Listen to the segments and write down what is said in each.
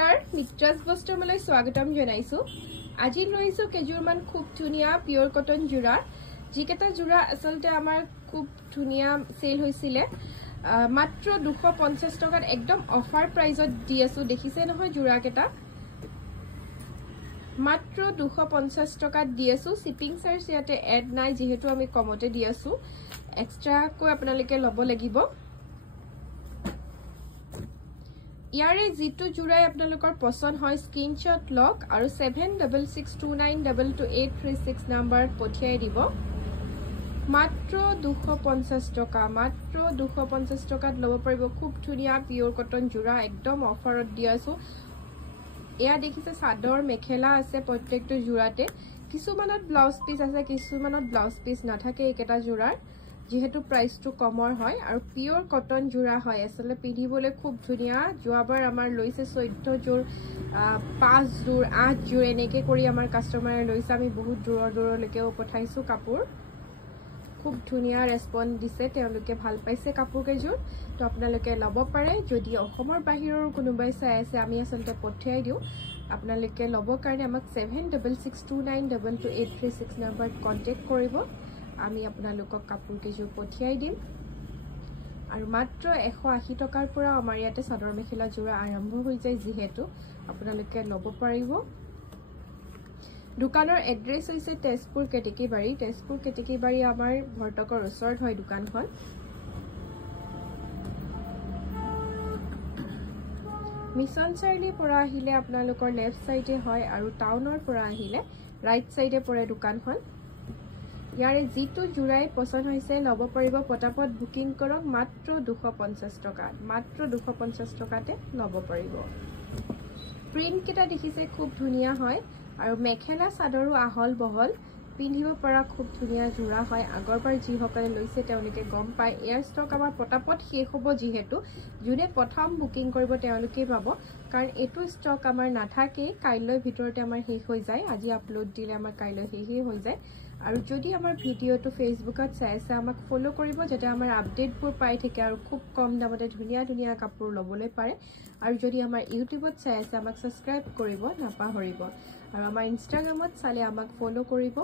নমস্কাৰ মিত্ৰাজ বস্ত্ৰমলৈ স্বাগতম জনাইছো আজি লৈছো কেজুৰমান খুব ধুনিয়া পিওৰ কটন জোৰা যিকেটা জোৰা আসলতে আমাৰ খুব ধুনিয়া সেল হৈছিলে মাত্ৰ 250 টকাত একদম অফাৰ প্ৰাইজত দি আছো দেখিছে নহয় জোৰা কেটা মাত্ৰ 250 টকাত দি আছো শিপিং চাৰ্জ ইয়াতে এড নাই যেহেতু আমি কমতে দি আছো এক্সট্ৰা কো আপোনালোকে লব লাগিব ইয়াৰে জিতু জুৰাই আপোনালোকৰ পছন্দ হয় স্ক্ৰিনশ্বট লক আৰু 7662922836 নম্বৰ পঠিয়াই দিব মাত্ৰ 250 টকা মাত্ৰ 250 টকাত লব পাৰিব খুব ধুনিয়া পিওৰ কটন জোৰা একদম অফাৰত দি আছো এয়া দেখিছে সাদৰ মেখেলা আছে প্ৰত্যেকটো জোৰাতে কিছুমানত ব্লাউজ পিস আছে কিছুমানত ব্লাউজ পিস নাথাকে একেটা জোৰাৰ যেহেতু প্ৰাইসটো কমৰ হয় আৰু পিওৰ কটন জোৰা হয় আসলে পিধিবলে খুব ধুনিয়া যোৱাবাৰ আমাৰ লৈছে 14 জোৰ 5 জোৰ 8 জোৰ এনেকে কৰি আমাৰ কাস্টমাৰে লৈছে আমি বহুত দূৰলৈকেও পঠাইছো কাপোৰ খুব ধুনিয়া ৰেসপন্স দিছে তেওঁলোকে ভাল পাইছে কাপোৰ কেজোৰ তো আপোনালোকে লব পাৰে যদি অসমৰ বাহিৰৰ কোনোবাই চাই আছে আমি আসলতে পঠিয়াই দিও আপোনালোকে লব কাৰণে আমাক 7662922836 নম্বৰত কন্টাক্ট কৰিব আমি আপোনালোকক কাপোৰ কেজোৰ পঠিয়াই দিম আৰু মাত্ৰ 180 টকাৰ পৰা আমাৰ ইয়াতে চাদৰ মেখেলা জোৰা আৰম্ভ হৈ যায় যেহেতু আপোনালোকে লব পাৰিব দোকানৰ এড্ৰেছ হৈছে তেজপুৰ কেটেকিবাৰী আমাৰ ভৰ্তকৰ ওচৰত হয় দোকানখন মিছন চাৰিলিৰ পৰা আহিলে আপোনালোকৰ লেফট সাইডে হয় আৰু টাউনৰ পৰা আহিলে ৰাইট সাইডে পৰে দোকানখন ইয়াৰে জিতু জুৰাই পছন্দ হৈছে লব পাৰিব পটাপট বুকিং কৰক মাত্ৰ 250 টকা মাত্ৰ 250 টকাতে লব পাৰিব প্ৰিন্ট কেটা দেখিছে খুব ধুনিয়া হয় আৰু মেখেলা চাদৰো আহল বহল পিন্ধিব পৰা খুব ধুনিয়া জোৰা হয় আগৰবাৰ যি সকলে লৈছে তেওঁলোকে গম পায় এয়াৰ ষ্টক আমাৰ পটাপট শেষ হ'ব যেহেতু জুনে প্ৰথম বুকিং কৰিব তেওঁলোকে পাব কাৰণ এটো ষ্টক আমাৰ নাথাকে কাইলৈ ভিতৰতে আমাৰ শেষ হৈ যায় আজি আপলোড দিলে আমাৰ কাইলৈ শেষ হৈ যায় আৰু যদি আমাৰ ভিডিওটো ফেসবুকত চাই আছে আমাক ফলো কৰিব যাতে আমাৰ আপডেটবোৰ পাই থাকে আৰু খুব কম দামতে ধুনিয়া কাপোৰ লবলৈ পাৰে আৰু যদি আমাৰ ইউটিউবত চাই আছে আমাক সাবস্ক্ৰাইব কৰিব নাপাহৰিব আৰু আমাৰ ইনষ্টাগ্ৰামত চালে আমাক ফলো কৰিব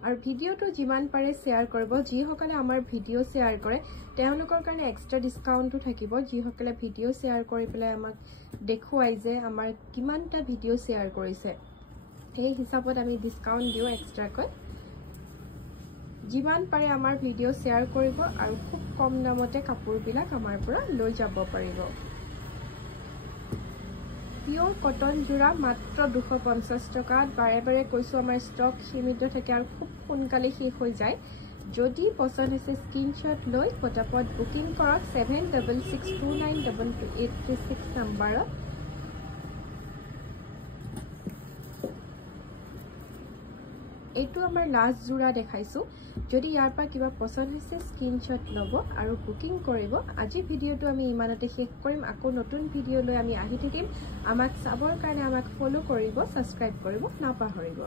আৰু ভিডিওটো যিমান পাৰে শেয়াৰ কৰিব যি সকলে আমাৰ ভিডিও শেয়াৰ কৰে তেওঁলোকৰ কাৰণে এক্সট্ৰা ডিসকাউন্টটো থাকিব যি সকলে ভিডিও শেয়াৰ কৰি পেলাই আমাক দেখুৱাই যে আমাৰ কিমানটা ভিডিও শেয়াৰ কৰিছে এই হিচাপত আমি ডিসকাউন্ট দিও এক্সট্ৰা কৈ যিমান পাৰে আমাৰ ভিডিও শেয়াৰ কৰিব আৰু খুব কম দামতে কাপোৰবিলাক আমাৰ পৰা লৈ যাব পাৰিব পিওৰ কটন জোৰা মাত্ৰ 250 টকাত বাৰে কৈছো আমাৰ ষ্টক সীমিত থাকে আৰু খুব সোনকালে শেষ হৈ যায় যদি পছন্দ হৈছে স্ক্ৰিনশ্বট লৈ পটাপট বুকিং কৰক 7662922836 নম্বৰত এইটো আমাৰ লাষ্ট জোৰা দেখাইছো যদি ইয়াৰ পৰা কিবা পছন্দ হৈছে স্ক্ৰিনশ্বট লব আৰু বুকিং কৰিব আজি ভিডিওটো আমি ইমানতে শেষ কৰিম আকৌ নতুন ভিডিও লৈ আমি আহি থাকিম আমাক চাবৰ কাৰণে আমাক ফলো কৰিব সাবস্ক্ৰাইব কৰিব নাপাহৰিব